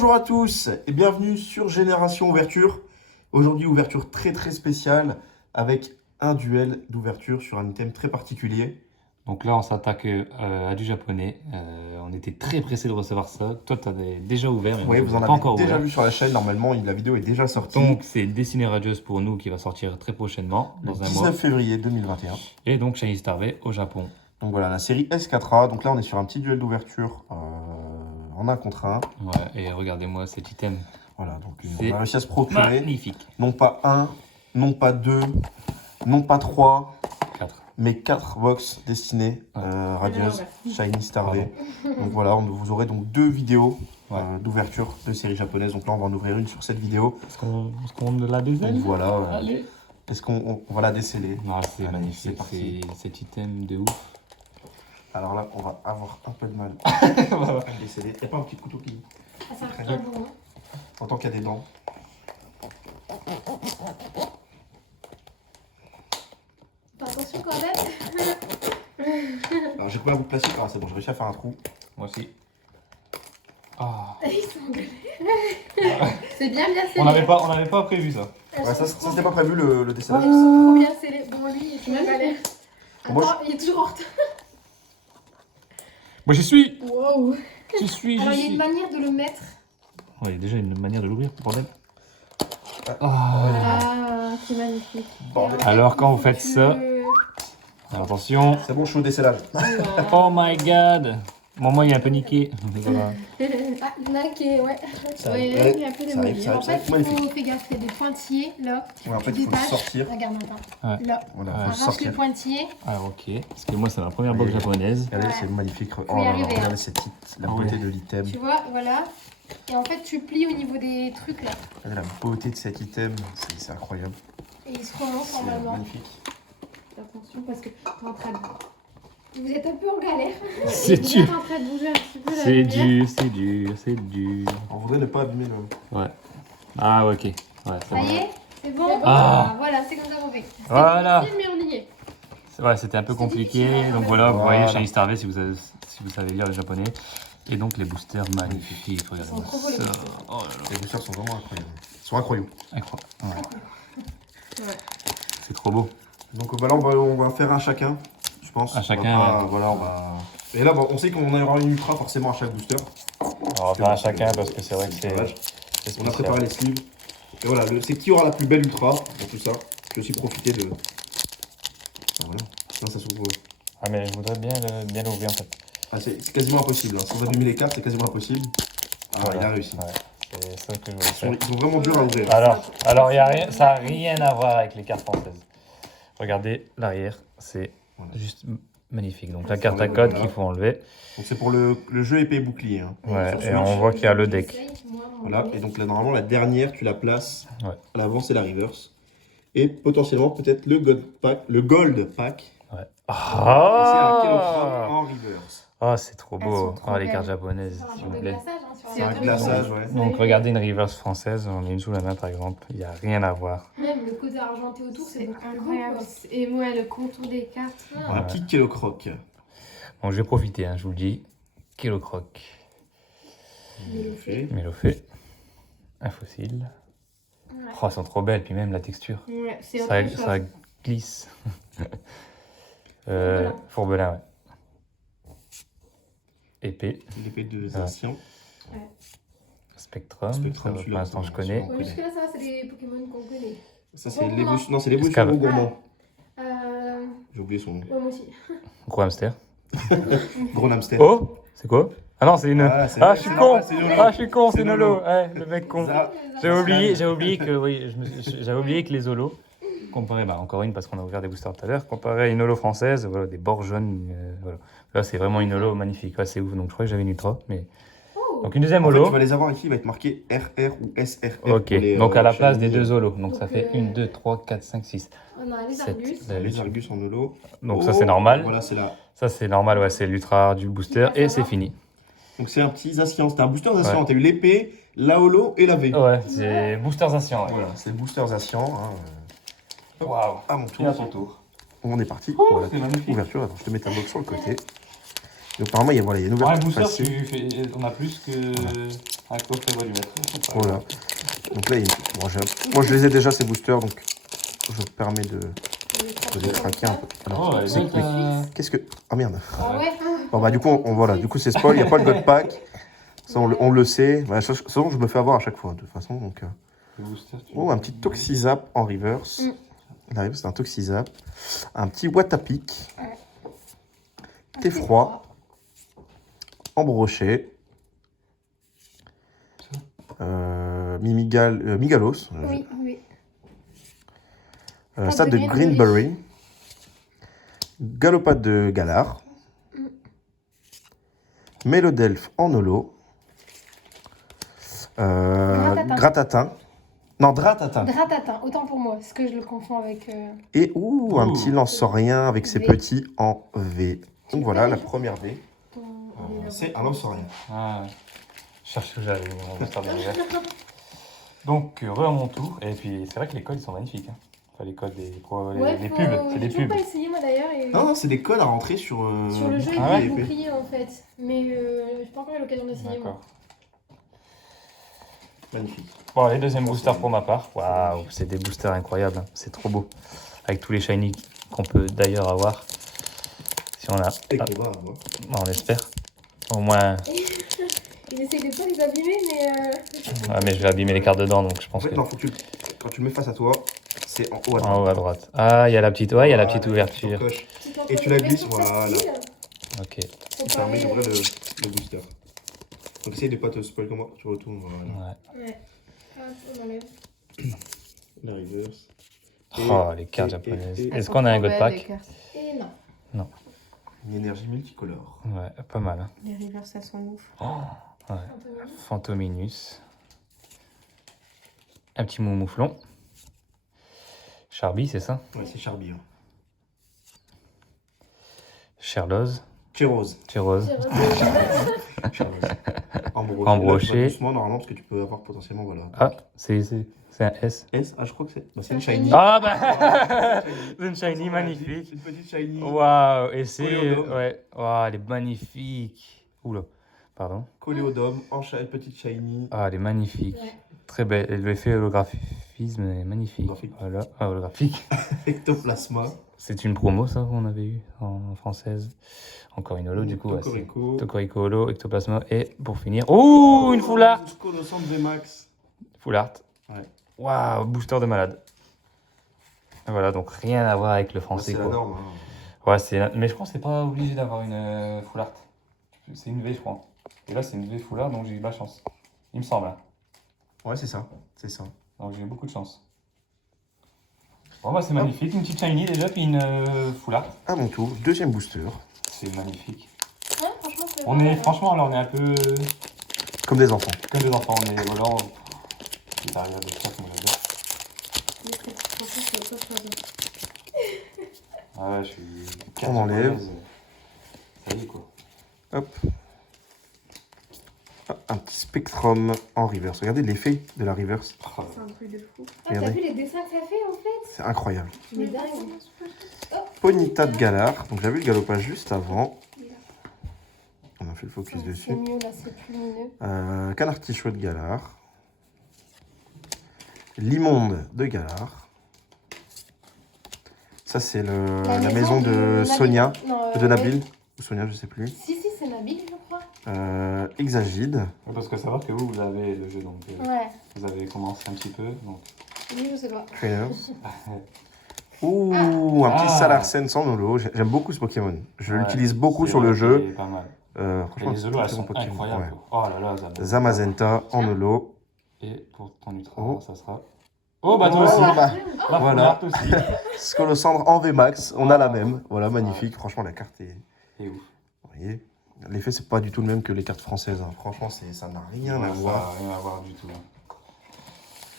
Bonjour à tous et bienvenue sur Génération Ouverture. Aujourd'hui, ouverture très spéciale avec un duel d'ouverture sur un item très particulier. Donc là, on s'attaque à du japonais. On était très pressé de recevoir ça. Toi, tu avais déjà ouvert, mais Oui, moi, vous je en l'avais pas avez encore déjà ouvert. vu sur la chaîne. Normalement, la vidéo est déjà sortie. Donc, c'est Dessiné Radieuse pour nous qui va sortir très prochainement, le dans un 19 mois. février 2021. Et donc, Shiny Starvé au Japon. Donc voilà, la série S4A. Donc là, on est sur un petit duel d'ouverture en 1 contre 1. Ouais, et regardez-moi cet item. Voilà, donc C'est on a réussi à se procurer magnifique. non pas 1, non pas 2, non pas 3, 4. mais 4 box destinées Radieuse, Shiny Starvé. Donc voilà, vous aurez donc 2 vidéos d'ouverture de séries japonaises. Donc là, on va en ouvrir une sur cette vidéo. Est-ce qu'on la décèle? Donc voilà, Allez. est-ce qu'on va la déceler? Non, c'est Allez, magnifique. c'est parti. C'est cet item de ouf. Alors là, on va avoir un peu de mal à le déceler. Il n'y a pas un petit couteau qui... Ah, c'est un peu bon. On entend qu'il y a des dents. Fais attention quand même. Alors j'ai coupé un bout de plastique. Ah, c'est bon, j'ai réussi à faire un trou. Moi aussi. Ah. Ils sont engueulés. C'est bien scellé. On n'avait pas prévu ça. Ouais, ça c'était pas prévu le décellage. Ils sont trop bien scellés. Bon, lui, il est en galère. Moi, Attends, il est toujours en retard. Moi, j'y suis. Wow. J'y suis. Alors, il y a une manière de le mettre. Ouais, il y a déjà une manière de l'ouvrir, le bordel. Ah, c'est magnifique. Bordel. Alors, quand vous faites Tu ça, le- attention. C'est bon, je suis au décellage. Oh my god. Moi, il est un peu niqué. Ah, il y en a qui est, ouais. Ça Ouais, arrive, il y a un peu ça arrive, démoli. ça En arrive, ça fait, arrive. il faut Magnifique. faire gaffe, il y a des pointillés là. Ouais, en fait, Tu il faut le détaches. sortir. Regarde, attends. Ouais. Là, Voilà, Ouais. faut le arrache le sortir. pointillé. Ah, ok. Parce que moi, c'est ma première box Oui. japonaise. Regardez, Ouais. c'est magnifique. Oh Faut y là là, arriver, regardez hein. cette la Ah beauté ouais. de l'item. Tu vois, voilà. Et en fait, tu plies au niveau des trucs là. Regardez la beauté de cet item. C'est incroyable. Et il se relance C'est normalement. magnifique. Fais attention parce que t'es en train de... Vous êtes un peu en galère. C'est Vous dur. êtes en train de bouger un petit peu la C'est lumière. dur, c'est dur, c'est dur. On voudrait ne pas abîmer le... Ouais. Ah, ok. Ouais, c'est Ça bon. y est, c'est bon. Ah. Voilà, c'est comme ça qu'on fait. C'est Voilà. difficile, mais on y est. Ouais, c'était un peu C'est compliqué. difficile, Donc hein. voilà, vous voyez Voilà. Shiny Starvé si vous savez lire le japonais. Et donc les boosters magnifiques. Regardez Ils sont trop beaux, les ça. boosters. Oh là là. Les boosters sont vraiment incroyables. Ils sont incroyables. Incroyable. Ouais. Ouais. C'est trop beau. Donc bah, là, on va faire un chacun, je pense. Un On chacun, va pas- ouais. Voilà, on va... Et là, bah, on sait qu'on aura une ultra forcément à chaque booster. On va faire un chacun parce que c'est vrai que c'est Ouais. c'est On a spécial. préparé les sleeves. Et voilà, c'est qui aura la plus belle ultra dans tout ça. Je vais aussi profiter de... Ah, voilà. Sinon, ça s'ouvre... Ah mais je voudrais bien l'ouvrir en fait. Ah, c'est quasiment impossible. Hein. Sans abîmer les cartes, c'est quasiment impossible. Ah, Voilà. il a réussi. Ouais, c'est ça que je voulais Ils faire. sont vraiment durs à ouvrir. Alors y a rien, ça n'a rien à voir avec les cartes françaises. Regardez l'arrière, c'est Voilà. juste magnifique. Donc la carte à code qu'il faut enlever. Donc c'est pour le jeu épée et bouclier. Hein. Ouais, Sur et Switch. on voit qu'il y a le deck. Voilà, et donc là, normalement, la dernière, tu la places Ouais. à l'avant, c'est la reverse. Et potentiellement, peut-être le gold pack. Ouais. Et c'est un Kelocroc Ah, en reverse. c'est trop Elles beau. sont trop Ah, les belles. cartes japonaises, C'est s'il un vous peu de plaît. glaçage, hein, sur C'est la un table. glaçage, ouais. Donc regardez une reverse française, on a une sous la main par exemple, il n'y a rien à voir. Même le côté argenté autour, c'est C'est beaucoup plus beau, incroyable. quoi. Et moi, le contour des cartes. Ah. Un petit Kelocroc. Bon, je vais profiter, hein, je vous le dis. Kelocroc, Fait. Mélofée, un fossile. Ouais. Oh, elles sont trop belles, puis même la texture. Ouais, c'est Ça, autre chose. ça glisse. Fourbelin. Fourbelin, ouais. Épée, L'épée de Ah. Zacian. Spectrum, Spectrum, ça, pour celui-là, l'instant je on connais. connaît. Ouais, jusque-là, ça va, c'est des Pokémon qu'on connaît. Ça, c'est Gourmand. non, c'est l'évolution Escave. gourmand. Euh... J'ai oublié son nom. Ouais, moi aussi. Gros hamster. Gros hamster. Oh, c'est quoi? Ah non, c'est une. Ah, c'est- Je suis con! c'est Nolo. Ah, je suis con, C'est c'est Nolo. Nolo! Ouais, le mec con. Ça, J'avais oublié que, oui, j'avais oublié que les Zolos, comparé, bah, encore une parce qu'on a ouvert des boosters tout à l'heure, comparé à une holo française, voilà, des bords jaunes, voilà. Là, c'est vraiment une holo magnifique, ouais, c'est ouf, donc je crois que j'avais une ultra, mais... Oh. Donc une deuxième en fait, holo, tu vas les avoir ici, il va être marqué RR ou SRR. ok, pour les, donc à la place Shiny. des deux holos, donc ça Donc, fait 1, 2, 3, 4, 5, 6, On a les 7. Argus. Les Argus en holo. Donc Oh, ça c'est normal, Voilà, c'est là. ça c'est normal, ouais, c'est l'ultra du booster, et c'est fini. Donc c'est un petit Zacian. C'était un booster Zacian. Ouais. T'as eu l'épée, la holo et la V. Ouais, c'est booster Zacian, ouais. Voilà, c'est le booster Zacian. Hein. Waouh. À mon tour. Et à ton tour. On est parti Oh, pour la c'est magnifique. ouverture. Attends, je te mets ta box sur le côté. Donc apparemment, il y a une Ouais, ouverture booster, facile. on a plus que... Un coffret volumètre. Voilà. Donc là, moi je les ai déjà ces boosters, donc je me permets de les craquer un peu. Alors, Oh, c'est les que- autres, qu'est-ce que... Ah merde. Ah ouais. Bon bah du coup, voilà, du coup c'est spoil, il n'y a pas le God Pack. Ça, on le sait. Bah, je me fais avoir à chaque fois, de toute façon. Donc, les boosters, tu oh, un petit Toxizap en reverse. La reverse, c'est un Toxizap. Un petit Watapic. Thé froid. En brochet. Migalos. Oui, oui. Stade de Greenberry. Galopade de Galar. Mélodelphe en holo. Gratatin. Non, Dratatin. Dratatin, autant pour moi, parce que je le confonds avec... Et un petit Lansorien avec ses V. petits en V. Donc voilà, pas la les- première V. C'est un Lansorien. Ah ouais. Je cherche où j'allais, mon booster derrière. Donc, à mon tour. Et puis, c'est vrai que les codes, ils sont magnifiques. Hein. Enfin, les codes, les pubs. C'est des J'ai toujours pubs. pas essayé, moi, d'ailleurs. Et... Non, c'est des codes à rentrer sur... Sur le jeu, il y Ah a ouais. des boucliers, en fait. Mais j'ai pas encore eu l'occasion d'essayer, moi. D'accord. Magnifique. Bon, allez, deuxième booster pour ma part. Waouh, c'est des boosters incroyables. Hein. C'est trop beau. Avec tous les shiny qu'on peut d'ailleurs avoir. Si on a. Et Ah, qu'on va avoir. on espère. Au moins. Il essaye de pas les abîmer, mais... Ouais, mais je vais abîmer les cartes dedans, donc je En pense fait, que. non, quand tu le mets face à toi, c'est en haut à droite. En haut à droite. Ah, il y a la petite. Ouais, il y a la petite Voilà, ouverture. coche. Petite Et tu la glisses, entreprise voilà. facile, Ok. Ça permet d'ouvrir le booster. Donc essaye de pas te spoil comme moi. Tu retournes, voilà. Ouais. Ouais. Hop, on enlève. La reverse. Oh, les cartes et- japonaises. et- Est-ce qu'on a un God Pack? Et non. Une énergie multicolore. Ouais, pas mal. Hein. Les rivers, ça sont ouf. Oh, ouais. Anthony. Fantominus. Un petit moumouflon. Charby, c'est ça? Ouais, c'est Charby. Hein. Cherlose. Chérose. Chérose. Charlotte. En En brochet. Là, doucement, normalement, parce que tu peux avoir potentiellement, voilà. Ah, c'est un S. S, je crois que c'est. Bah, c'est une C'est un shiny. Ah bah c'est une shiny magnifique. Une petite shiny. Waouh, et c'est... Coléodome. Ouais, waouh, elle est magnifique. Oula, pardon. Coléodome, petite shiny. Ah, elle est magnifique. Ouais. Très belle. L'effet holographisme est magnifique. Holographique. Voilà, ah, holographique. Ectoplasma. C'est une promo, ça, qu'on avait eu en française. Encore une holo, du coup. Ouais, c'est Cocorico. Tocorico holo, ectoplasma. Et pour finir... Oh, une full art. Colossante VMAX. Full art. Ouais. Waouh, booster de malade. Voilà, donc rien à voir avec le français, C'est la quoi. norme. Hein. Ouais, mais je crois que c'est pas obligé d'avoir une full art. C'est une V, je crois. Et là, c'est une V full art, donc j'ai eu de la chance. Il me semble. Hein. Ouais, c'est ça. C'est ça. Donc j'ai eu beaucoup de chance. Bon, bah, c'est magnifique. Une petite shiny déjà, puis une full art. À mon tour, deuxième booster. C'est magnifique. Ouais, franchement, c'est On est, franchement, là, on est un peu Comme des enfants. comme des enfants. On est volant. C'est pas rien de ça, moi j'adore. Les petites françaises, c'est pas trop bien. Ah ouais, je suis. On enlève. Ça y est, quoi. Hop. Ah, un petit Spectrum en reverse. Regardez l'effet de la reverse. Oh, C'est un truc de fou. Ah, t'as Regardez. vu les dessins que ça fait, en fait? C'est incroyable. Mais dingue. Ponyta de Galar. Donc j'avais le galopage juste avant. On a fait le focus C'est dessus. mieux, là, c'est plus lumineux. Canard Tichot de Galar. L'immonde de Galar. Ça, c'est la maison de Nabil. Sonia, Non, de Nabil. Ou Sonia, je sais plus. Si, c'est Nabil, je crois. Exagide. parce que savoir que vous avez le jeu, donc Ouais. vous avez commencé un petit peu. Donc... Oui, je sais pas. Trainers. Ouh, un petit Ah. Salarsen sans holo. J'aime beaucoup ce Pokémon. Je Ouais, l'utilise beaucoup c'est sur le vrai jeu. qu'il est pas mal. Et Franchement, les holos, elles c'est un sont bon Pokémon. incroyables. Ouais. quoi. Oh là là, Zamazenta en holo. Et pour ton ultra, Oh. ça sera. Oh bah toi Oh, aussi. bah, La voilà. full art aussi. Scolosandre en VMAX. On a la même. Voilà, magnifique. Franchement, la carte est. Et ouf. Vous voyez, l'effet, c'est pas du tout le même que les cartes françaises. Hein. Franchement, ça n'a rien à Ouais, voir. Ça n'a rien à voir du tout. hein.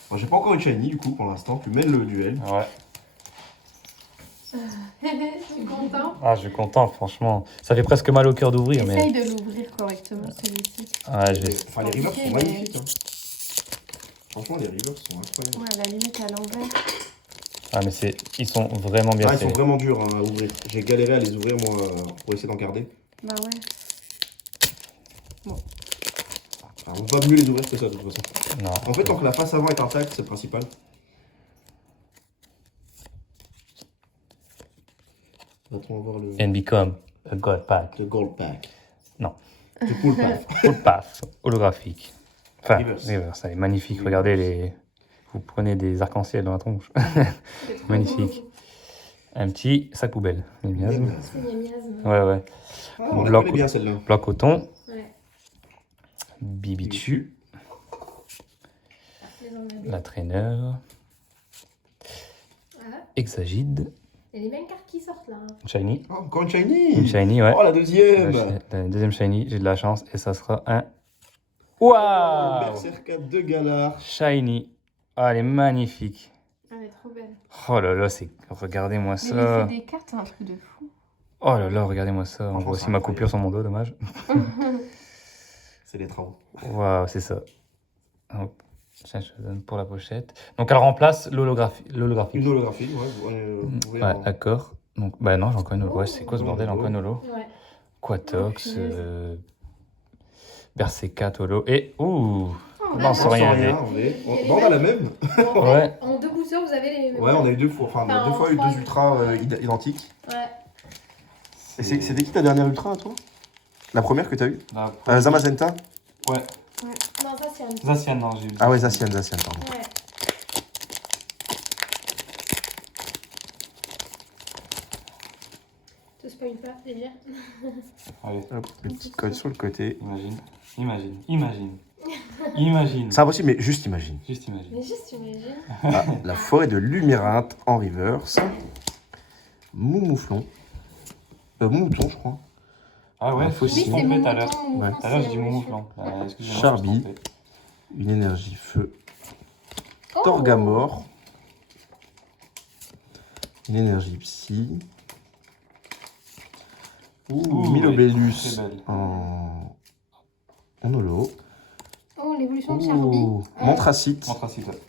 Bon, j'ai pas encore une shiny, du coup, pour l'instant. Tu mènes le duel. Ouais. Je suis content. Ah, je suis content, franchement. Ça fait presque mal au cœur d'ouvrir, mais. Essaye de l'ouvrir correctement, celui-ci. Ouais, je vais. Enfin, les rivers sont mais- magnifiques. Hein. Franchement, les rivers sont incroyables. Ouais, à la limite, à l'envers. Ah, mais ils sont vraiment bien Ah, ils sont faits. vraiment durs hein, à ouvrir. J'ai galéré à les ouvrir, moi, pour essayer d'en garder. Bah ouais. Enfin, on va mieux les ouvrir que ça de toute façon. Non. En fait, tant que la face avant est intacte, c'est le principal. Attends, on va voir And become a God pack. le gold pack. Non. Le cool pack. Full path, holographique. Enfin, Reverse. reverse, elle est magnifique. Regardez les. Vous prenez des arcs-en-ciel dans la tronche. C'est trop Magnifique. Un petit sac poubelle. Les miasmes. beau. C'est une miasme. Ouais, ouais. Ah, on la Bloc. connaît bien celle-là. Bloc coton. Ouais. Bibichu. Les enlabés. La traîneur. Voilà. Hexagide. Il y a les mêmes cartes qui sortent là. hein. Shiny. Oh, encore une shiny. Une shiny, ouais. Oh, la deuxième. La deuxième shiny, j'ai de la chance. Et ça sera un. Oh, Waouh! Berserker de Galar. Shiny. Ah, elle est magnifique. Ah, elle est trop belle. Oh là là, c'est. Regardez-moi Mais ça. l'effet des cartes, c'est un truc de fou. Oh là là, regardez-moi ça. On Franchement, voit aussi c'est ma incroyable. coupure sur mon dos, dommage. C'est les travaux. Waouh, c'est ça. Hop. Tiens, je donne pour la pochette. Donc elle remplace l'holographique. Une holographie, ouais. Vous pouvez Ouais, avoir- d'accord. Donc, bah non, j'ai encore une holo. Ouais, c'est quoi ce bordel? Encore une holo. Ouais. Quatox, Oh, punaise. Berserker, holo. Et. Ouh! Oh, Non, sans rien. Bon, on a la même. En Ouais. fait, en deux boosters, vous avez les mêmes. Ouais, on a eu deux fois, enfin, Enfin, deux fois eu trois. deux ultras identiques. Ouais. Et c'était qui ta dernière ultra à toi? La première que t'as eue? La Zamazenta? Ouais. Non, ça, c'est un. Zacian, non, j'ai eu. Ah ouais, Zacian, pardon. Ouais. Te spoil pas, délire. Allez, Hop, le petit code sur le côté. Imagine. C'est impossible, mais juste imagine. Juste imagine. Mais juste, imagine. Ah, la forêt de Lumérinthe en reverse. Moumouflon. Moumouton, je crois. Ah ouais, Oui, fossile. c'est tout mon à l'heure. mouton. Ouais. Tout à l'heure, j'ai dit mouflon. Excusez-moi. Charby. je me suis trompé. Une énergie feu. Oh. Torgamore. Une énergie psy. Ouh, Milobellus très belle. en holo. Oh, l'évolution de Charby. Montracite Montracite, ouais.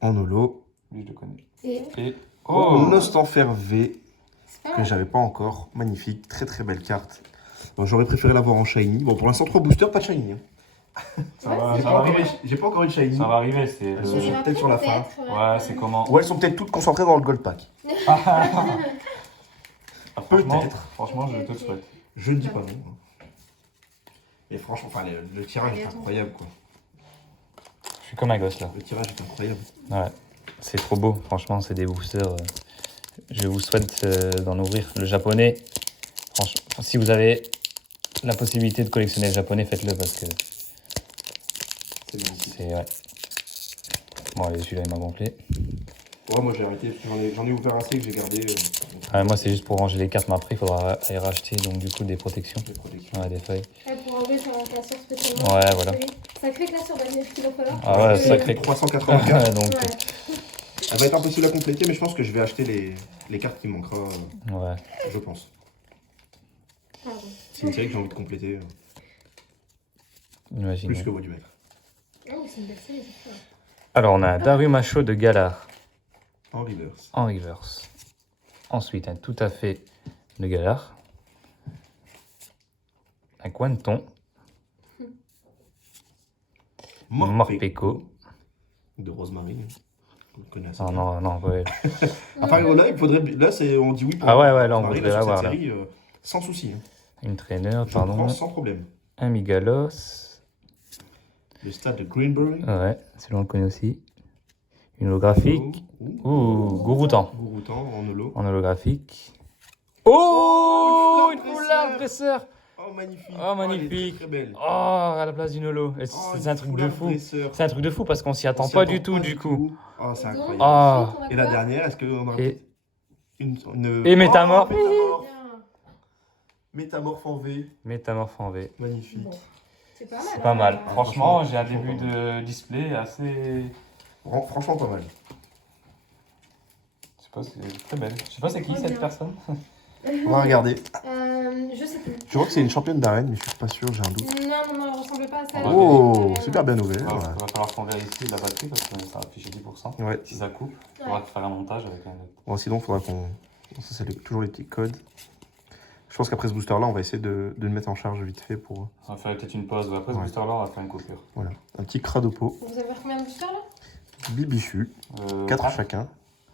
en holo. Lui, je le connais. Et Et. Oh, Nostanfer V c'est pas que mal. j'avais pas encore. Magnifique, très très belle carte. Bon, j'aurais préféré l'avoir en shiny. Bon, pour l'instant, 3 boosters, pas de shiny. Hein. Ça Ouais, va, c'est J'ai ça pas va pas encore arriver. mal. j'ai pas encore une shiny. Ça va arriver, c'est. Elles Il sont y en aura peut-être sur la fin. peut-être, Ouais, c'est comment. Ou elles sont peut-être toutes concentrées dans le gold pack. Ah, franchement, Peut-être. franchement, je te le souhaite. Je ne dis pas non. hein. Et franchement, enfin, le tirage Allez, est attends. incroyable, quoi. Je suis comme un gosse là. Le tirage est incroyable. Ouais, c'est trop beau. Franchement, c'est des boosters. Je vous souhaite d'en ouvrir. Le japonais, franchement, si vous avez la possibilité de collectionner le japonais, faites-le parce que C'est magnifique. c'est. Ouais. Bon, allez, celui-là, il m'a gonflé. Ouais, moi j'ai arrêté, parce que j'en ai ouvert assez que j'ai gardé Moi, c'est juste pour ranger les cartes, mais après, il faudra aller racheter donc, du coup, des protections. les protections. Ouais, des feuilles. Ouais, pour enlever son classeur spécialement. Ouais, voilà. Sacré classeur d'années qu'il va falloir. Ah ouais, Parce que- sacré. 384. donc, Ouais. Elle va être impossible à compléter, mais je pense que je vais acheter les cartes qui manquera, ouais. je pense. Pardon. C'est une série que j'ai envie de compléter, Imagine. plus que moi du maître. Oh, c'est une belle série, c'est sûr. Alors, on a un Darumacho de Galar En reverse. en reverse. Ensuite, un tout à fait de Galar. Un Quanton. Morpeko. De Rosemary. On le connaît assez Non, bien. non, non, ouais. Enfin, là, il faudrait. Là, on dit oui pour. Ah ouais, ouais, là, on Rosemary, voudrait sur l'avoir, cette là. série, sans souci. Hein. Une traîneur, Je pardon. prends sans problème. Un Migalos. Le stade de Greenbury. Ouais, celui-là, on le connaît aussi. Une holographique. Ouh, Gouroutan. Gouroutan en holo. En holographique. Oh, une une foulard foulard dresseur. Oh, magnifique. Oh, elle est magnifique. très belle. Oh, à la place d'une holo. Et Oh, c'est un une truc de foulard fou. dresseur. C'est un truc de fou parce qu'on s'y On attend s'y pas attend du tout, du coup. Oh, c'est Donc, incroyable. Ah. ensuite, on va Et la quoi dernière, est-ce qu'on a Et, une... Et Métamorphe. Oh, Métamorphe. Bien. Métamorphe en V. Métamorphe en V. Magnifique. Bon. C'est pas mal. C'est pas mal. hein. Franchement, j'ai un franchement, début pas de display assez. Franchement, pas mal. Je sais pas, c'est très belle. Je sais pas c'est qui Très cette bien. personne. On va regarder. Je sais plus. Je crois que c'est une championne d'arène, mais je suis pas sûr, j'ai un doute. Non, elle ressemble pas à ça. Oh, super bien ouvert. Il va Ouais. falloir qu'on vérifie la batterie parce que ça affiche 10%. Ouais. Si ça coupe, il Ouais. faudra faire un montage avec un autre. Bon, sinon, il faudra qu'on. Ça, c'est toujours les petits codes. Je pense qu'après ce booster-là, on va essayer de le mettre en charge vite fait pour... On va faire peut-être une pause. Après ce Ouais. booster-là, on va faire une coupure. Voilà, un petit cradopo, Vous avez combien de boosters là? Bibichu, 4 4. chacun,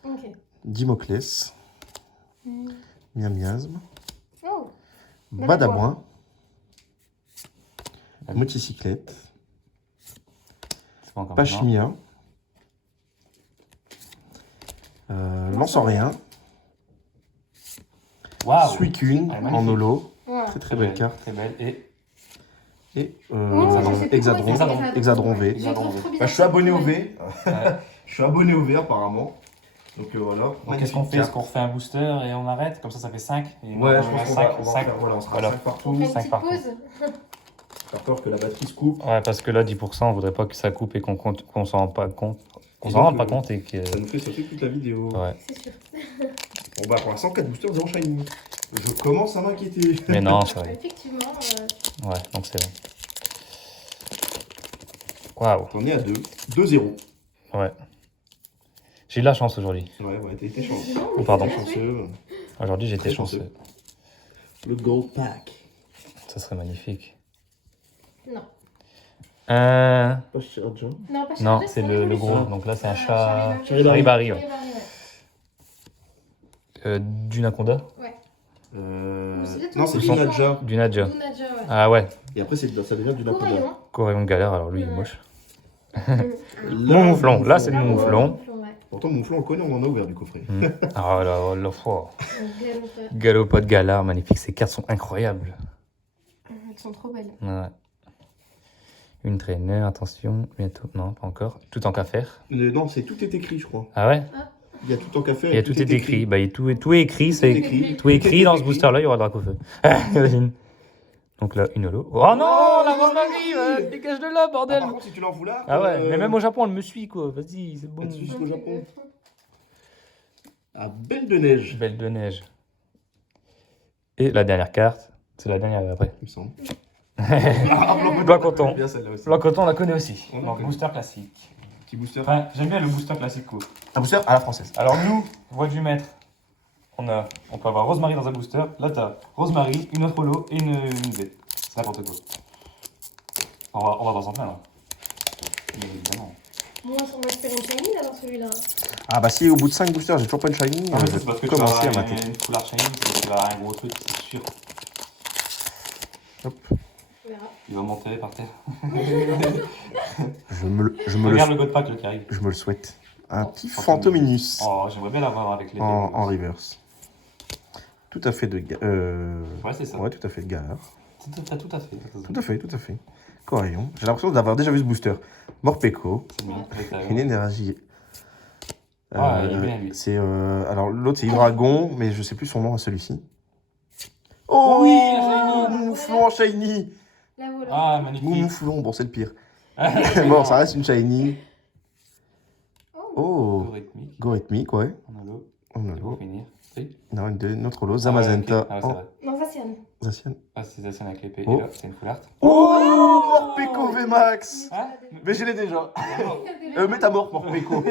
Ok. Dimoclès, Miam Miasme, Oh. Badabouin, Moticyclette, C'est pas encore maintenant. Pachimien, Lansorien, Waouh. Suicune Ah, en magnifique. holo, Voilà. très très belle carte, Très belle. Et et Oh, je sais plus Hexadron, comment il s'appelle. Hexadron V. Je le trouve trop bizarre. Bah, je suis abonné au Ouais. V, je suis abonné au V apparemment, donc voilà. donc, qu'est-ce qu'on fait? Est-ce qu'on refait un booster et on arrête? Comme ça fait 5. Ouais, je pense qu'on va en faire, voilà, on sera Voilà. 5 On partout, fait une 5 petite par pause. par peur que la batterie se coupe. Ouais, parce que là, 10%, on voudrait pas que ça coupe et qu'on s'en rende pas compte. Qu'on s'en rende pas compte et que. Ça nous fait sauter toute la vidéo. Ouais. C'est sûr. Bon bah pour l'instant 4 boosters, 0 shiny. Je commence à m'inquiéter. Mais non, ça va. Effectivement. Ouais, donc c'est bon. Waouh. On est à 2. 2-0. Ouais. J'ai eu de la chance aujourd'hui. Ouais, t'as été chanceux. Oh, pardon. Chanceux. Aujourd'hui, j'ai été Très chanceux. chanceux. Le Gold Pack. Ça serait magnifique. Non. Pas Shiraja. Non, pas Non, Chargé, c'est le gros. ça. Donc là, c'est un Ah, chat. Charibari. Charibari, ouais. Charibari, Du Naconda. ouais. Non, c'est du du Nadja. Du Nadja. Du Nadja, ouais. Ah ouais. Et après, ça devient du Nakoda. Corayon. Corayon de galère, alors lui, il est Ouais. moche. Là, Mon mouflon. Là, c'est le Ah, mouflon. ouais. Pourtant, Mouflon, on le connaît, on en a ouvert du coffret. Ah là, oh, la foi. Galopade. Galopot de galard, magnifique. Ces cartes sont incroyables. Elles sont trop belles. Ouais. Une traîneur, attention, bientôt. Non, pas encore. Tout en qu'à faire. Non, c'est tout est écrit, je crois. Ah ouais? Il y a tout en café. Il y a tout est écrit. Bah, tout est écrit. C'est écrit. tout est écrit dans ce booster-là, il y aura le Dracofeu. Imagine. Donc là, une holo. Oh non, la Rosemary, dégage de là, Ah, bordel. par contre, si tu l'en fous là. Ah ouais, mais même au Japon, elle me suit, quoi. Vas-y, c'est bon. Elle te suit jusqu'au Japon. À Belle de Neige, Belle de neige. Et la dernière carte, c'est la dernière après. il me semble. Blanc coton. Bien celle-là aussi. Blanc coton, on la connaît aussi. On la Donc connaît. booster classique. Petit booster. Enfin, j'aime bien le booster classique, quoi. Un booster à la française. Alors nous, voie du maître, on peut avoir Rosemary dans un booster. Là, t'as Rosemary, une autre holo et une V. C'est n'importe quoi. On va pas s'en plaindre. Bien évidemment. Moi, on va se faire une shiny là dans celui-là. Ah bah si au bout de 5 boosters j'ai toujours pas une shiny, Ah, mais je ça, c'est parce que vais tu vas commencer à avoir mater. une foulard shiny, c'est parce que tu vas avoir un gros truc, c'est sûr. Hop. On verra. Il va monter par terre. Je me Regarde le God Pack le qui arrive. je me le souhaite. Un petit Fantominus. Fantominus Oh, j'aimerais bien l'avoir avec les en reverse. Tout à fait de Ouais, c'est ça. ouais, tout à fait de galard. T'as tout à fait. Tout à fait, tout à fait. Corayon. J'ai l'impression d'avoir déjà vu ce booster. Morpeko, C'est bien. Avec ta- une énergie. Ah, il est bien, lui. C'est alors l'autre c'est Hydragon, mais je sais plus son nom à celui-ci. Oh Oui, un shiny. Mouflon en shiny. La voilà. Ah, magnifique. Mouflon, bon c'est le pire. Bon, ça reste une shiny. Oh, Rythmique. go rythmique, ouais. En holo. Oh, Et non, pour finir. Oui. non, une autre holo, Zamazenta. Ah, ouais, c'est vrai. Non, ça c'est Anne. Zacian. Ah, c'est ça, c'est avec l'épée. Oh. Et là, c'est une full art. Oh, Morpeko VMAX. Hein? Mais je l'ai déjà. Métamorph Morpeko.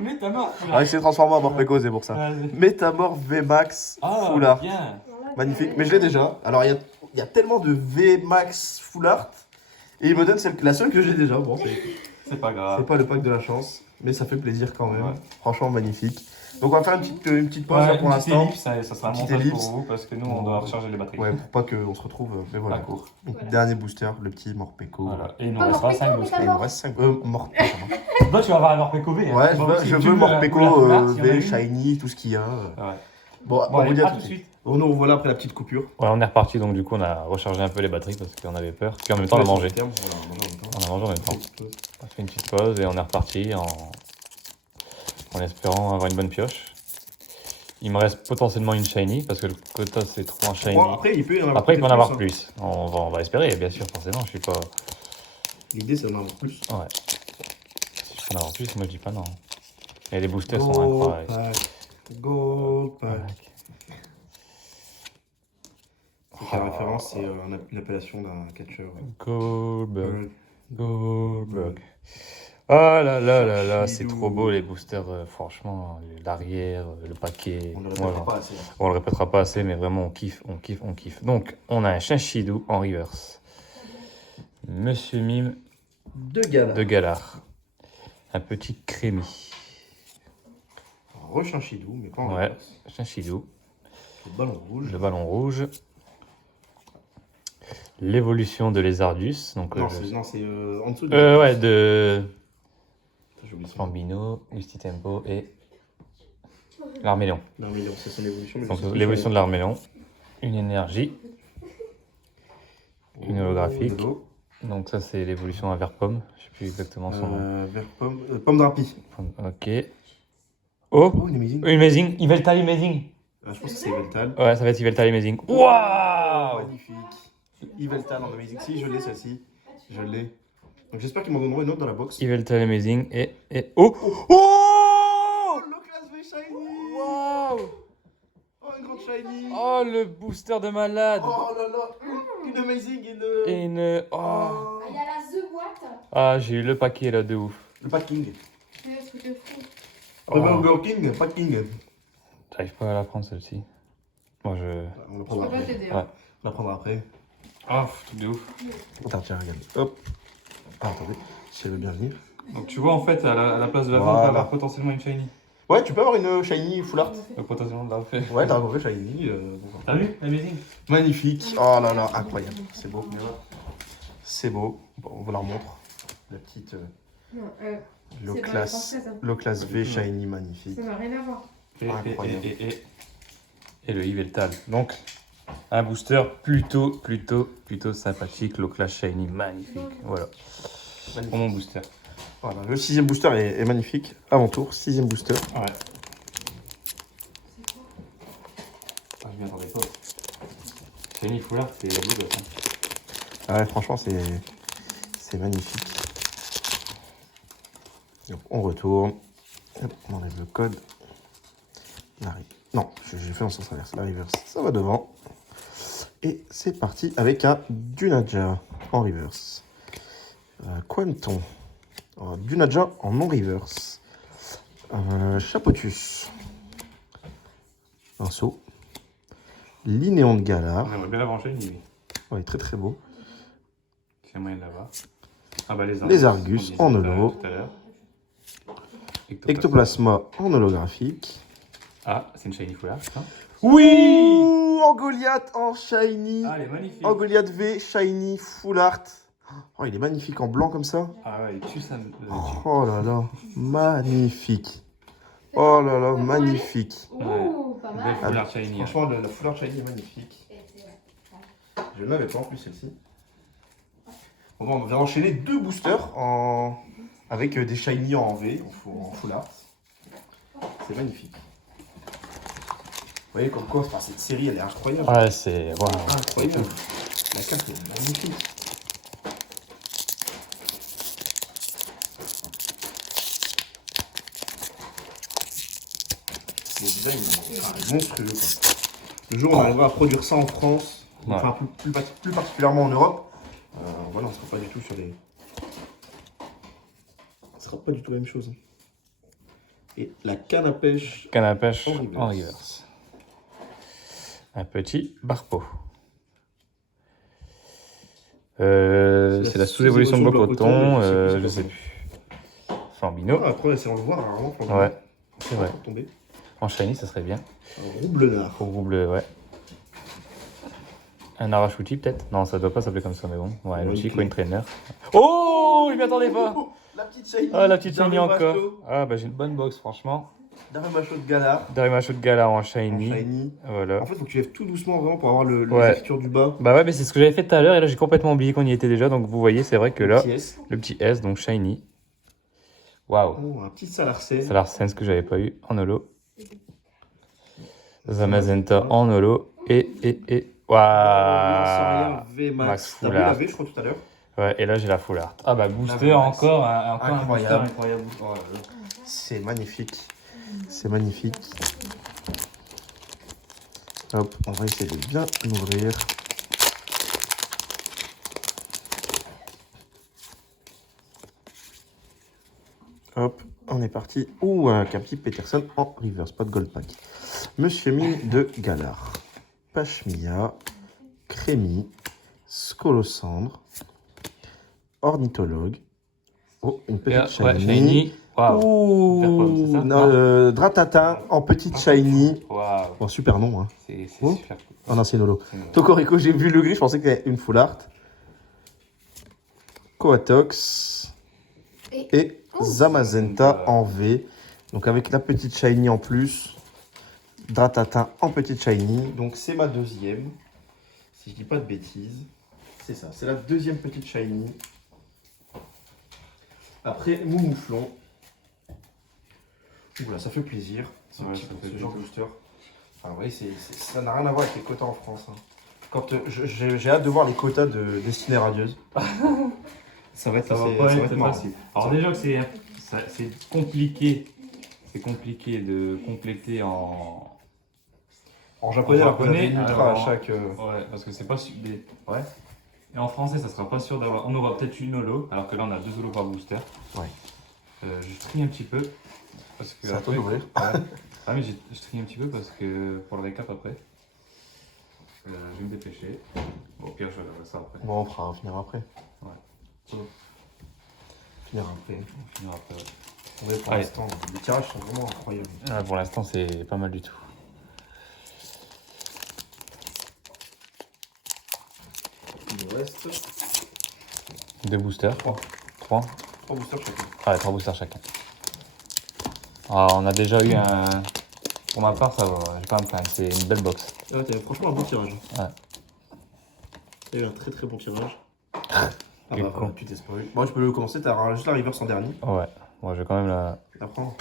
Mais t'as mort. Ah, il s'est transformé en Morpeko, c'est pour ça. Métamorph VMAX Ah, Full Art. bien. Magnifique, mais je l'ai déjà. Alors, il y a tellement de VMAX Full Art. Et il me donne la seule que j'ai déjà. Bon, C'est pas c'est grave. pas le pack de la chance, mais ça fait plaisir quand même. Ouais. Franchement, magnifique. Donc, on va faire une petite pause Ouais, là, pour une petite l'instant. ellipse, ça sera un Petite montage ellipse. pour vous parce que nous, on doit recharger les batteries. Ouais, pour pas qu'on se retrouve. Mais voilà. Pas court. Donc, Voilà. dernier booster, le petit Morpeko. Voilà. Et il nous Oh, restera Morpeko, 5 mais boosters. Et il me reste 5. Morpeko. Toi, tu vas avoir un Morpeko V. hein. Ouais, Bon, si je tu veux veux Morpeko, la full art, si on a V, une. Shiny, tout ce qu'il y a. Ouais. Bon, Bon, on vous allez, dit à à tout tout de de suite. suite. On nous revoilà après la petite coupure. Ouais, on est reparti, donc du coup, on a rechargé un peu les batteries parce qu'on avait peur. Puis en même temps, on a mangé. Voilà, on mange en même temps. On a mangé en même temps. Petite pause. On a fait une petite pause et on est reparti en espérant avoir une bonne pioche. Il me reste potentiellement une shiny parce que le quota c'est trop un shiny. Bon, après, il peut y en avoir, Après, il peut en avoir hein. plus. On va espérer, bien sûr, forcément. Je suis pas. L'idée, c'est d'en avoir plus. Ouais. Si je peux en avoir plus, moi je dis pas non. Et les boosters sont Gold incroyables. pack. Gold pack. Donc, la référence, c'est une appellation d'un catcheur. Goldberg. Goldberg. Ah là là là là, Chachidou. c'est trop beau les boosters, franchement, l'arrière, le paquet. On ne le Voilà. répétera pas assez. On le répétera pas assez, mais vraiment on kiffe, on kiffe, on kiffe. Donc, on a un Chachidou en reverse. Monsieur Mime De gala. de Galard. Un petit crémi. Rechinchidou, mais pas en Ouais, reverse. Chachidou. Le ballon rouge. Le ballon rouge. L'évolution de Lézardus. Donc, Non, c'est en dessous de. ouais, de J'ai oublié son nom. Flambino, Tempo et l'Armélion. Non, mais non, c'est son évolution. mais Donc, je sais plus l'évolution son de l'Armélion. Une énergie. nom. Une holographique. De l'eau. Donc, ça, c'est l'évolution à vert pomme. Je sais plus exactement son nom. Vert pomme. Pomme d'Arpie. Ok. Oh! Oh, une amazing. Amazing! Yveltal Amazing! Je pense que c'est Yveltal. Ouais, ça va être Yveltal Amazing. Waouh! Magnifique. Yveltal en amazing. Si, je l'ai celle-ci. Je l'ai. Donc j'espère qu'ils m'en donneront une autre dans la box. Yveltal Amazing et. Oh! Oh! le classe V shiny. Waouh! Oh, une grande shiny. Oh, le booster de malade! Oh là là. Une amazing. Et une. Oh! Ah, il y a la The boîte. Ah, j'ai eu le paquet là de ouf. Le packing. C'est un truc de fou. Le Oh. Burger King, packing. J'arrive pas à la prendre celle-ci. Moi je. On la Je prendra peux pas après. t'aider. Ouais. Hein. On la prendra après. Ah, truc de ouf. Attends, tiens, regarde. Hop. Ah, attendez. Si elle veut bien venir. Donc tu vois en fait, à la place de la vente, on peut avoir potentiellement une shiny. Ouais, tu peux avoir une shiny full art. Potentiellement de la fait. Ouais, t'as un shiny. T'as vu? Amazing. Magnifique. Oh là là, incroyable. C'est beau. C'est beau. Bon, on vous la remontre. La petite Non, c'est low pas class, la française, hein. low class V shiny magnifique. Ça n'a rien à voir. Incroyable. Et le Yveltal. Donc, un booster plutôt sympathique. Low Clash Shiny, magnifique. Voilà, Magnifique. pour mon booster. Voilà, le 6ème booster est magnifique. Avant tour, 6ème booster. Ouais. Ah, je m'y attendais pas. Shiny Full Art, c'est beau gosse, hein. Ah ouais, franchement, c'est magnifique. Donc, on retourne. Hop, on enlève le code. Non, j'ai fait en sens inverse. La reverse, ça va devant. Et c'est parti avec un Dunaja en reverse. Quanton. Dunaja en non-reverse. Chapotus. Un saut. Linéon de Galard. J'aimerais bien l'avoir en Shiny, mais Ouais, très très beau. c'est moyen de l'avoir. Ah bah Les Argus en holo. Tout à l'heure. Ectoplasma en holographique. Ah, c'est une Shiny Full Art, hein. Oui! En Goliath en shiny. Ah, elle est magnifique. En Goliath V, shiny, full art. Oh, il est magnifique en blanc comme ça. Ah ouais, il tue ça. Oh là là, magnifique. Oh là là, magnifique. Ouh, pas mal. Full Art Shiny. hein. Franchement, la full art shiny est magnifique. Je ne l'avais pas en plus celle-ci. Bon, on va enchaîner 2 boosters avec des shiny en V, en full art. C'est magnifique. Vous voyez comme quoi, enfin, cette série elle est incroyable. Ouais, c'est. Wow. Incroyable. La carte est magnifique. Le design est monstrueux. Quoi. Le jour où on arrivera à produire ça en France, Ouais. enfin plus particulièrement en Europe, voilà, on ne sera pas du tout sur les. Ce sera pas du tout la même chose. Et la canne à pêche. Canne à pêche En reverse. en reverse. Un petit barpeau. C'est la sous-évolution de Bocoton, je sais plus. Flambino. Ah, après, essayons de le voir, rarement. Ouais, c'est vrai. Tomber. En shiny, ça serait bien. Un roublenard. Pour rouble, ouais. Un Arachuti peut-être? Non, ça doit pas s'appeler comme ça, mais bon. Ouais, un Ouais, outil, ok. Coin Trainer. Oh, je m'y attendais pas! La petite shiny. Ah, la petite shiny Daruma encore. Show. Ah, bah j'ai une bonne box, franchement. Daruma Show de Gala. Daruma de Gala en En shiny. shiny. Voilà. En fait, faut que tu lèves tout doucement vraiment pour avoir le Ouais. texture du bas. Bah ouais, mais c'est ce que j'avais fait tout à l'heure et là j'ai complètement oublié qu'on y était déjà. Donc vous voyez, c'est vrai que là, Petit S. le petit S, donc shiny. Waouh! Oh, un petit Salarcé. Ça a l'air sense que j'avais pas eu en holo. Zamazenta en holo. Et. Waouh! V Max Max. T'as Full vu la Art. V, je crois, tout à l'heure. Ouais, et là j'ai la full art. Ah bah booster La Max. encore, encore un Incroyable. booster incroyable. Oh là là. C'est magnifique. C'est magnifique. Hop, on va essayer de bien l'ouvrir. on est parti. Ouh, un Captain Peterson en reverse, pas de gold pack. Monsieur Mine de Galar. Pashmia. Crémy. Scolosandre. Ornithologue. Oh, une petite shiny. Ouais, shiny. Waouh. Ouh, C'est ça, non, non Dratata en petite shiny. Waouh. Bon, super nom, hein. C'est Oh. super cool. Oh non, c'est Nolo. C'est une- Tokorico, j'ai vu le gris, je pensais qu'il y avait une full art. Coatox. Et Zamazenta en V. Donc avec la petite shiny en plus. Dratata en petite shiny. Donc c'est ma deuxième. Si je dis pas de bêtises. C'est ça, c'est la deuxième petite shiny. Après, Moumouflon. Oula, ça fait plaisir. Ouais, ça fait ce genre de booster. Enfin, oui, ça n'a rien à voir avec les quotas en France. Hein. Quand j'ai hâte de voir les quotas de Destinée Radieuse. Ça va être, Ça va assez- pas ça va être être marrant. facile. Alors déjà que c'est compliqué. C'est compliqué de compléter en... En japonais, En alors qu'on avait japonais, une ultra alors, à chaque. Ouais, parce que c'est pas sûr. Ouais. Et en français, ça sera pas sûr d'avoir. On aura peut-être une holo, alors que là, on a 2 holos par booster. Ouais. Je trie un petit peu. Parce que C'est à toi d'ouvrir. Ouais. Ah, mais je trie un petit peu parce que pour le récap après, je vais me dépêcher. Bon, au pire, je regarderai ça après. Bon, on finira après. Ouais. C'est bon. Finira après. On finira après. Ouais. Ouais, pour Allez. l'instant, les tirages sont vraiment incroyables. Ah, pour l'instant, c'est pas mal du tout. Il nous reste 2 boosters. 3. 3 boosters chacun. Ouais, 3 boosters chacun. Ah, on a déjà eu un. Pour ma part, ça va. J'ai pas à me plaindre. C'est une belle box. Ah, t'avais franchement un bon tirage. Ouais. T'as eu un très très bon tirage. Ah Quel bah con. voilà, tu t'es spoilé. Bon, je peux le commencer, t'as juste la reverse en dernier. Ouais. Moi, je vais quand même la. La prendre.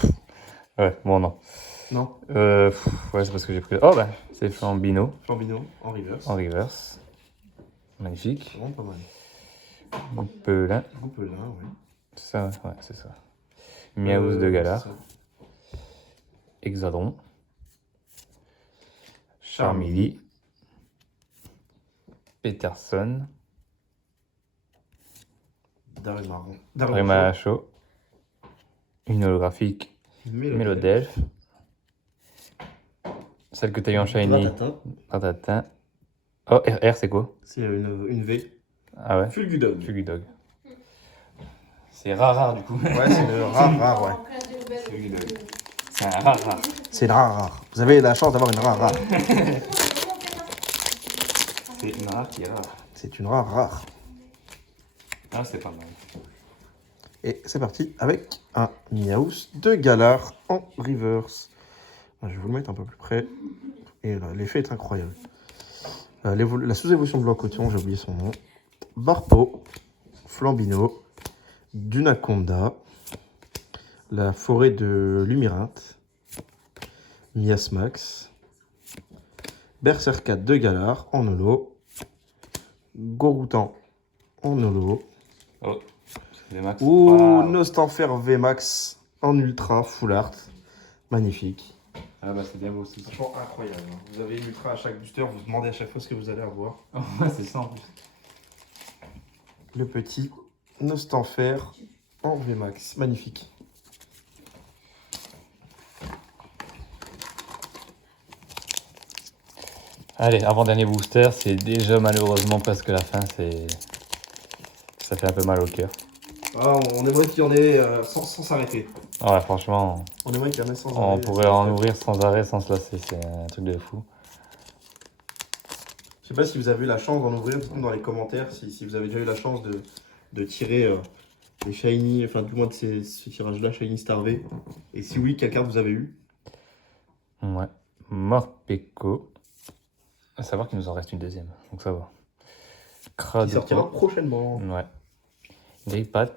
Ouais, bon, non. Non, Ouais, c'est parce que j'ai pris. Oh, bah, c'est Flambino Flambino en reverse. en reverse. Magnifique. C'est vraiment pas mal. Goupelin. Goupelin, ouais. C'est ça, ouais, c'est ça. Miaouz de Galar. c'est ça. Hexadron. Charmilly. Peterson. Darumaro. Remacho. Une holographique. Mélodelph. Celle que tu as eu en shiny. Ratata. Ratata. Oh, RR, c'est quoi? C'est une V. Ah ouais? Fulgudog. Fugudog. C'est rare du coup. Ouais, c'est le rare, ouais. Fugudog. C'est un rare. C'est le rare. Vous avez la chance d'avoir une rare. C'est une rare qui est rare. C'est une rare. Ah, c'est pas mal. Et c'est parti avec un Miaouz de Galar en reverse. Je vais vous le mettre un peu plus près. Et là, l'effet est incroyable. La sous-évolution de Blanc-Coton, j'ai oublié son nom. Barpo, Flambino, Dunaconda, la forêt de Lumyrinthe, Miasmax, Berserkat de Galar en holo, Goroutan en holo, Oh, c'est des max. ou Waouh. Nostanfer VMAX en ultra full art. Magnifique. Ah bah c'est bien beau aussi. Franchement incroyable. Vous avez une ultra à chaque booster, vous demandez à chaque fois ce que vous allez avoir. Ouais, c'est ça en plus. Le petit Nostanfer en VMAX. Magnifique. Allez, avant-dernier booster, c'est déjà malheureusement presque la fin. Ça fait un peu mal au cœur. Ah, on aimerait qu'il y en ait sans s'arrêter. Ouais, franchement, On aimerait qu'il y en ait sans on arrêt. pourrait en ouvrir sans arrêt, sans se lasser. C'est un truc de fou. Je sais pas si vous avez eu la chance d'en ouvrir, dites-nous dans les commentaires si vous avez déjà eu la chance de tirer les shiny, enfin du moins de ce tirage-là, shiny Star V. Et si oui, quelle carte vous avez eu? Ouais. Morpeko. À savoir qu'il nous en reste une deuxième, donc ça va. Qui sortira prochainement. Ouais. Grippat.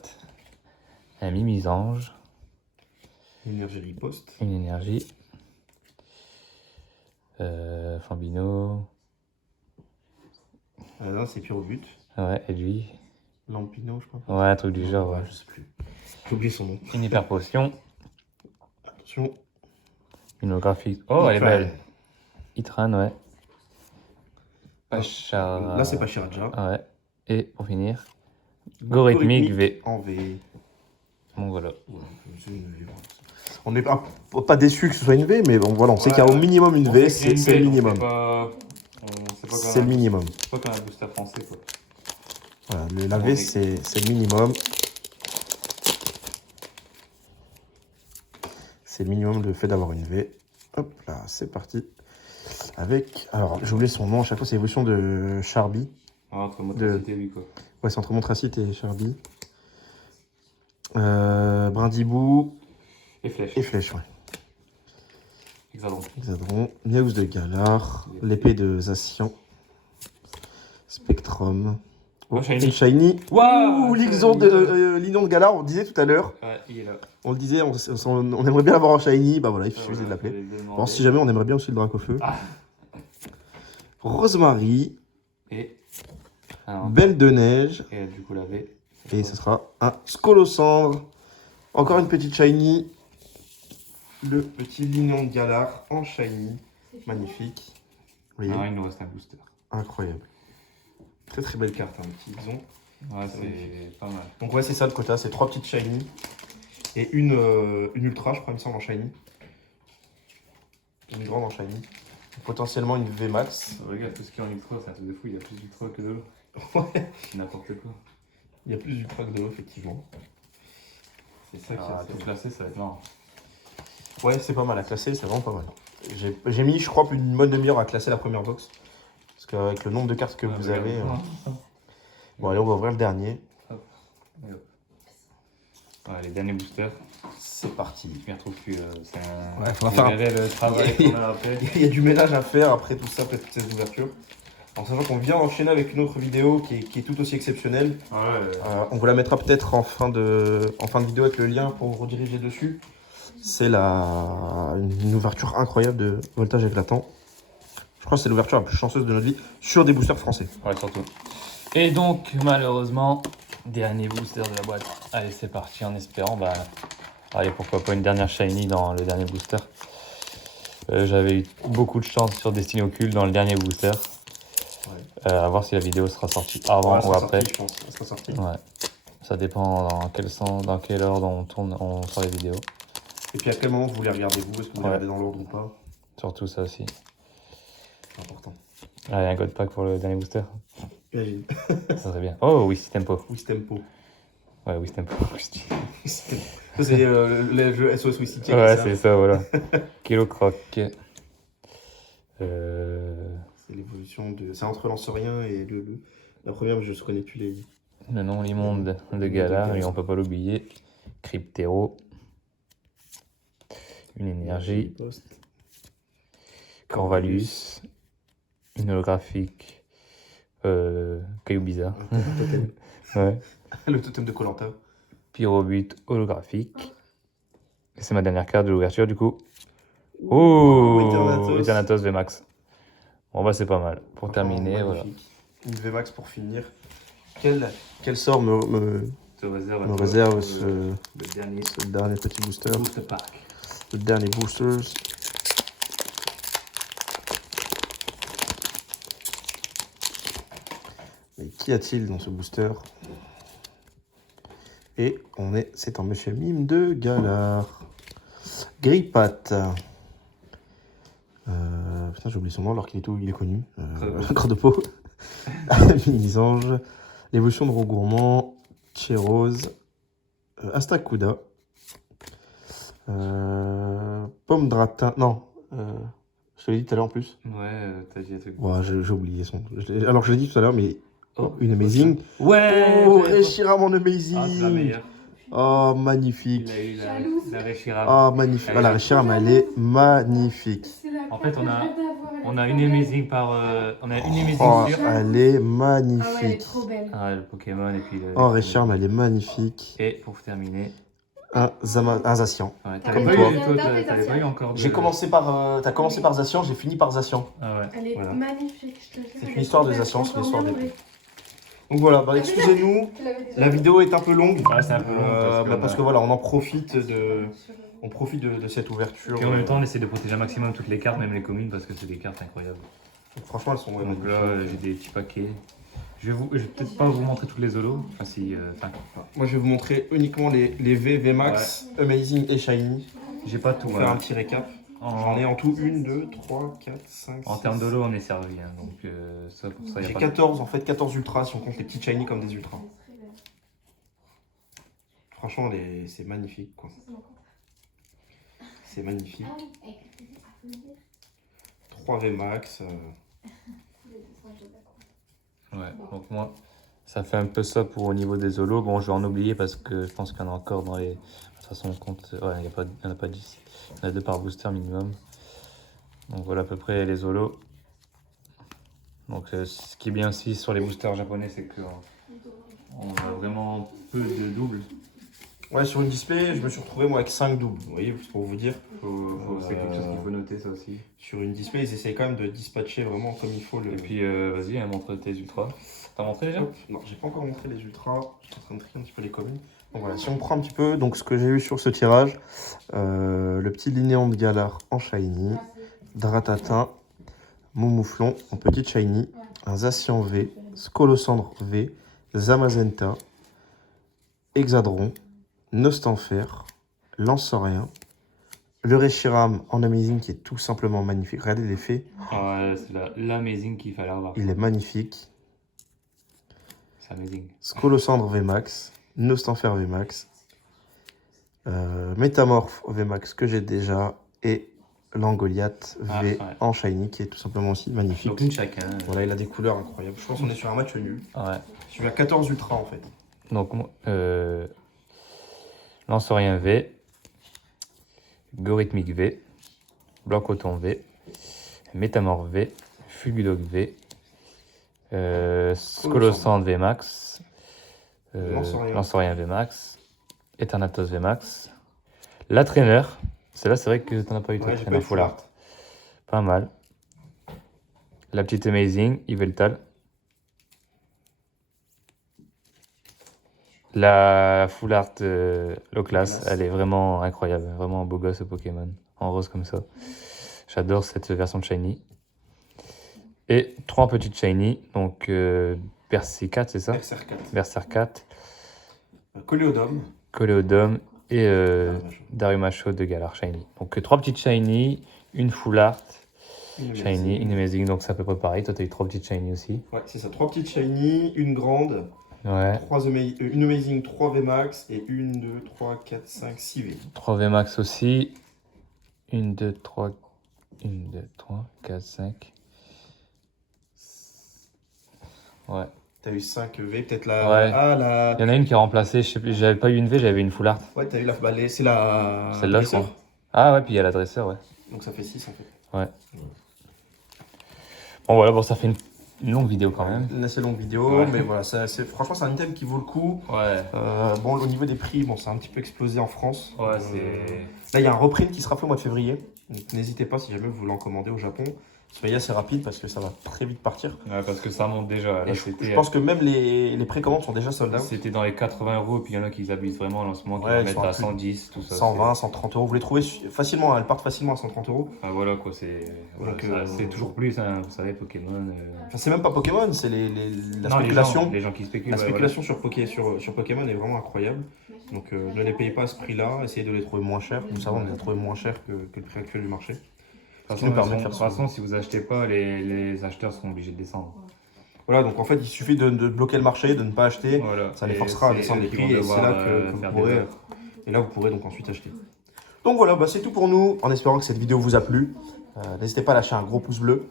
Un Mimisange. Énergie riposte. Une énergie. Fambino. Ah non, c'est pire au but. Ouais, et lui. Lampino, je crois. Ouais, un truc du genre, ouais. Je sais plus. J'ai oublié son nom. Une hyper potion. Attention. Une holographique. Oh, elle est Itran. belle. Itran, ouais. Pachara. Là, c'est pas Shiraja. Ouais. Et pour finir, Gorithmic V. En V. Donc voilà. Voilà, c'est une V, voilà. On n'est pas déçu que ce soit une V, mais bon, voilà, on sait qu'il y a au minimum une V, c'est le minimum. C'est le minimum. C'est pas comme un booster français, quoi. Voilà, la V, c'est le minimum. C'est le minimum le fait d'avoir une V. Hop là, c'est parti. Avec, alors j'ai oublié son nom, à chaque fois c'est l'évolution de Charby. Ah, entre Montracite et lui, quoi. Ouais, c'est entre Montracite et Charby. Brindibou. Et Flèche. Et Flèche, ouais. Hexadron. Hexadron. Miaus de Galar. L'épée de Zacian. Spectrum. Oh, Shiny. Et Shiny. Waouh, Ouh, Lixon de Lindon de Galar, on disait tout à l'heure. Ouais, il est là. On le disait, on aimerait bien l'avoir en Shiny. Bah voilà, il suffisait de l'appeler. Bon, si jamais on aimerait bien aussi le Dracofeu. Ah. Rosemary. Et. Alors, Belle de Neige. et du coup, la V. Et ce sera un Scolocendre. Encore une petite Shiny. Le petit Lignon de Galar en Shiny. Magnifique. Vous voyez, Non, il nous reste un booster. incroyable. Très très belle carte, hein, le petit Lixon. Ouais, c'est pas mal. Donc ouais, c'est ça le quota, c'est 3 petites Shiny. Et une Ultra, je crois, il me semble, en Shiny. Une grande en Shiny. Potentiellement une VMAX. Regarde tout ce qu'il y a en ultra, c'est un truc de fou, il y a plus d'ultra que de l'eau. Ouais. C'est n'importe quoi. Il y a plus d'Ultra que de l'eau, effectivement. C'est ça qui Ah, est tout classer, ça va être marrant. Ouais, c'est pas mal à classer, c'est vraiment pas mal. J'ai mis, je crois, plus d'une bonne demi-heure à classer la première box. Parce qu'avec le nombre de cartes que vous avez... Bon, allez, on va ouvrir le dernier. Ouais, les derniers boosters, C'est parti. je m'y retrouve plus. C'est un. Ouais, faudra faire un- le travail qu'on a fait. Il y a du ménage à faire après tout ça, après toutes ces ouvertures. En sachant qu'on vient enchaîner avec une autre vidéo qui est tout aussi exceptionnelle. Ouais, On vous la mettra peut-être en fin de vidéo avec le lien pour vous rediriger dessus. C'est une ouverture incroyable de Voltage Éclatant. Je crois que c'est l'ouverture la plus chanceuse de notre vie sur des boosters français. ouais, surtout. Et donc, malheureusement, dernier booster de la boîte. Allez, c'est parti en espérant. Bah, allez, pourquoi pas une dernière shiny dans le dernier booster. J'avais eu beaucoup de chance sur Destiny Ocult dans le dernier booster. Ouais. À voir si la vidéo sera sortie avant ou après. Je pense. Elle sera sortie. Ouais. Ça dépend dans quel ordre on sort les vidéos. Et puis à quel moment vous les regardez vous? Est-ce que vous les Ouais. regardez dans l'ordre ou pas? Surtout ça aussi. C'est important. Allez, un god pack pour le dernier booster. Imagine. Ça serait bien. Oh, Wish Tempo. Wish Tempo. Ouais, Wish Tempo. Ça, c'est le jeu SOS Wisty. Ouais, c'est ça, voilà. Kilo Croc. C'est l'évolution de. C'est entre Lancerien et la première, mais je ne connais plus les. Le nom immonde de Galar, et on peut pas l'oublier. Cryptero. Une énergie. Corvalus. Une holographique. Caillou bizarre. Un totem. Ouais. Le totem de Koh-Lanta. Pyrobut holographique. Et c'est ma dernière carte de l'ouverture du coup. Oh, Eternatus. Eternatus VMAX. Bon bah c'est pas mal. Pour Franchement, terminer, voilà. magnifique. Une VMAX pour finir. Quel sort me Je réserve, réserve le dernier ce dernier petit booster? booster pack. Le dernier boosters. Mais qu'y a-t-il dans ce booster? Et c'est un monsieur mime de Galar. Grippat. Putain, j'ai oublié son nom alors il est connu. Croix de peau. Minisange. L'évolution de Rogourmand. Chérose. Astacuda. Pomme Dratin. Non. Je te l'ai dit tout à l'heure en plus. Ouais, t'as dit un truc. Ouais, j'ai oublié son. Alors je l'ai dit tout à l'heure, mais. Oh, Une Amazing. Ouais. Oh, Reshiram en Amazing. Ah, c'est la meilleure. Oh, magnifique. Il a eu Jalouse. la Reshiram. Oh, magnifique. Ah, la Reshiram, elle est magnifique. C'est la En fait, carte on que a- je rêve d'avoir, elle On est a trop une belle. amazing par. On a une amazing Oh, sûre. elle est Ah ouais, elle est magnifique. trop belle. Ah, le Pokémon et puis le. Oh, Reshiram, elle est magnifique. Et pour terminer. Un Zacian. Ouais, Comme t'avais toi. pas eu, toi, T'avais t'avais pas eu encore de. J'ai commencé par. T'as commencé par Zacian, j'ai fini par Zacian. Ah ouais. Elle est Voilà. magnifique, je te jure. C'est elle une est histoire trop des belle. Ascians, c'est Encore l'histoire bien des- roulée. Donc voilà, bah, excusez-nous. Tu l'avais déjà La fait. vidéo est un peu longue. Ah, c'est un peu long. Parce que voilà, on en profite de cette ouverture. Et en même temps, on essaie de protéger un maximum toutes les cartes, même les communes, parce que c'est des cartes incroyables. Franchement, elles sont Donc là, j'ai des petits paquets. vais peut-être pas vous montrer toutes les holos. Enfin, si. Moi, je vais vous montrer uniquement les V, VMAX, Amazing et Shiny. J'ai pas tout. Pour faire un petit récap. J'en ai en tout 1, 2, 3, 4, 5, 6. En termes d'holo, on est servi. Hein, donc, ça, pour ça, y a J'ai pas 14, en fait, 14 ultras si on compte les petits Shiny comme des ultras. Franchement, c'est magnifique, quoi. C'est magnifique. 3 VMAX. Ouais, donc moi, ça fait un peu ça pour au niveau des holos. Bon, je vais en oublier parce que je pense qu'il y en a encore dans les... De toute façon, on compte... Ouais, il n'y en a pas 10. Il y en a 2 par booster minimum. Donc voilà à peu près les holos. Donc ce qui est bien aussi sur les boosters japonais, c'est qu'on a vraiment peu de doubles. Ouais, sur une display, je me suis retrouvé moi avec 5 doubles. Vous voyez, pour vous dire. C'est quelque chose qu'il faut noter, ça aussi. Sur une display, ils essayent quand même de dispatcher vraiment comme il faut le. Et puis vas-y, montre tes ultras. T'as montré déjà? Hop, non, j'ai pas encore montré les ultras. Je suis en train de trier un petit peu les communes. Donc voilà, si on prend un petit peu, donc ce que j'ai eu sur ce tirage, le petit Linéon de Galar en shiny, Dratatin, Moumouflon en petite shiny, un Zacian V, Scolosandre V, Zamazenta, Hexadron, Nostanfer, Lanceurien, le Reshiram en Amazing qui est tout simplement magnifique. Regardez l'effet. Ah ouais, c'est l'amazing qu'il fallait avoir. Il est magnifique. C'est amazing. Scolosandre VMAX, Nostanfer VMAX, Métamorphe VMAX que j'ai déjà et Langoliath V en shiny qui est tout simplement aussi magnifique. Donc une chacun. Voilà, il a des couleurs incroyables. Je pense qu'on est sur un match nul. Ouais. Je suis à 14 ultras en fait. Donc Lanceurien V, Gorithmique V, Blanc-Coton V, Métamorphe V, Fulgudog V, Scolosandre VMAX, Lanceurien VMAX, Eternatus VMAX, la Trainer. Celle-là, c'est vrai que t'en as pas eu toi, Trainer Full Art. Pas mal. La petite Amazing, Yveltal. La Full Art Low Class, elle est vraiment incroyable. Vraiment un beau gosse ce Pokémon. En rose comme ça. J'adore cette version de Shiny. Et 3 petites Shiny. Donc Percy 4, c'est ça? Berserk 4. Coléodome. Coléodome et Darumacho de Galar Shiny. Donc 3 petites Shiny, une Full Art Shiny, une Amazing. Donc c'est à peu près pareil. Toi, tu as eu 3 petites Shiny aussi. Ouais, c'est ça. 3 petites Shiny, une grande. Ouais. Une Amazing, 3 VMAX et 1, 2, 3, 4, 5, 6 V. 3 VMAX aussi. 1, 2, 3, 4, 5. Ouais. T'as eu 5 V, peut-être la... Ouais. Ah, la... Il y en a une qui a remplacé, je sais plus, j'avais pas eu une V, j'avais une Full Art. Ouais, t'as eu la... Bah, c'est la... Celle-là, je crois. Ah ouais, puis il y a l'adresseur, ouais. Donc ça fait 6 en fait. Ouais. Bon voilà, bon ça fait une longue vidéo quand même. Une assez longue vidéo, Ouais. mais voilà, franchement c'est un item qui vaut le coup. Ouais. Bon, au niveau des prix, bon, ça a un petit peu explosé en France. Ouais, c'est... Là, il y a un reprint qui sera fait au mois de février. Donc n'hésitez pas si jamais vous voulez en commander au Japon. Soyez assez rapide parce que ça va très vite partir. Ouais, parce que ça monte déjà. Là, Et je pense que même les précommandes sont déjà sold out. C'était dans les 80 €, et puis il y en a qui abusent vraiment en ce moment, qui Ouais, mettent ils sont à à plus 110, tout ça. 120, 130 euros. Vous les trouvez facilement, elles partent facilement à 130 euros. Ah voilà quoi, c'est Donc, c'est toujours plus, hein, vous savez, Pokémon. Enfin, c'est même pas Pokémon, c'est la Non, spéculation. les gens qui spéculent. La ouais, spéculation sur Pokémon est vraiment incroyable. Donc ne les payez pas à ce prix-là, essayez de les trouver moins chers. Nous savons, on les a trouvés moins chers que le prix actuel du marché. De toute façon, si vous achetez pas, les acheteurs seront obligés de descendre. Voilà, donc en fait, il suffit de bloquer le marché, de ne pas acheter. Voilà. Ça les forcera à descendre les prix et c'est là que vous pourrez. Et là, vous pourrez donc ensuite acheter. Donc voilà, bah, c'est tout pour nous. En espérant que cette vidéo vous a plu. N'hésitez pas à lâcher un gros pouce bleu,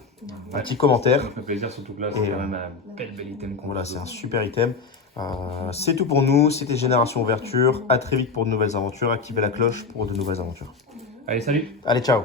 un petit commentaire. Ça fait plaisir, surtout que là, c'est quand même un bel item. Voilà, c'est un super item. C'est tout pour nous. C'était Génération Ouverture. À très vite pour de nouvelles aventures. Activez la cloche pour de nouvelles aventures. Allez, salut! Allez, ciao!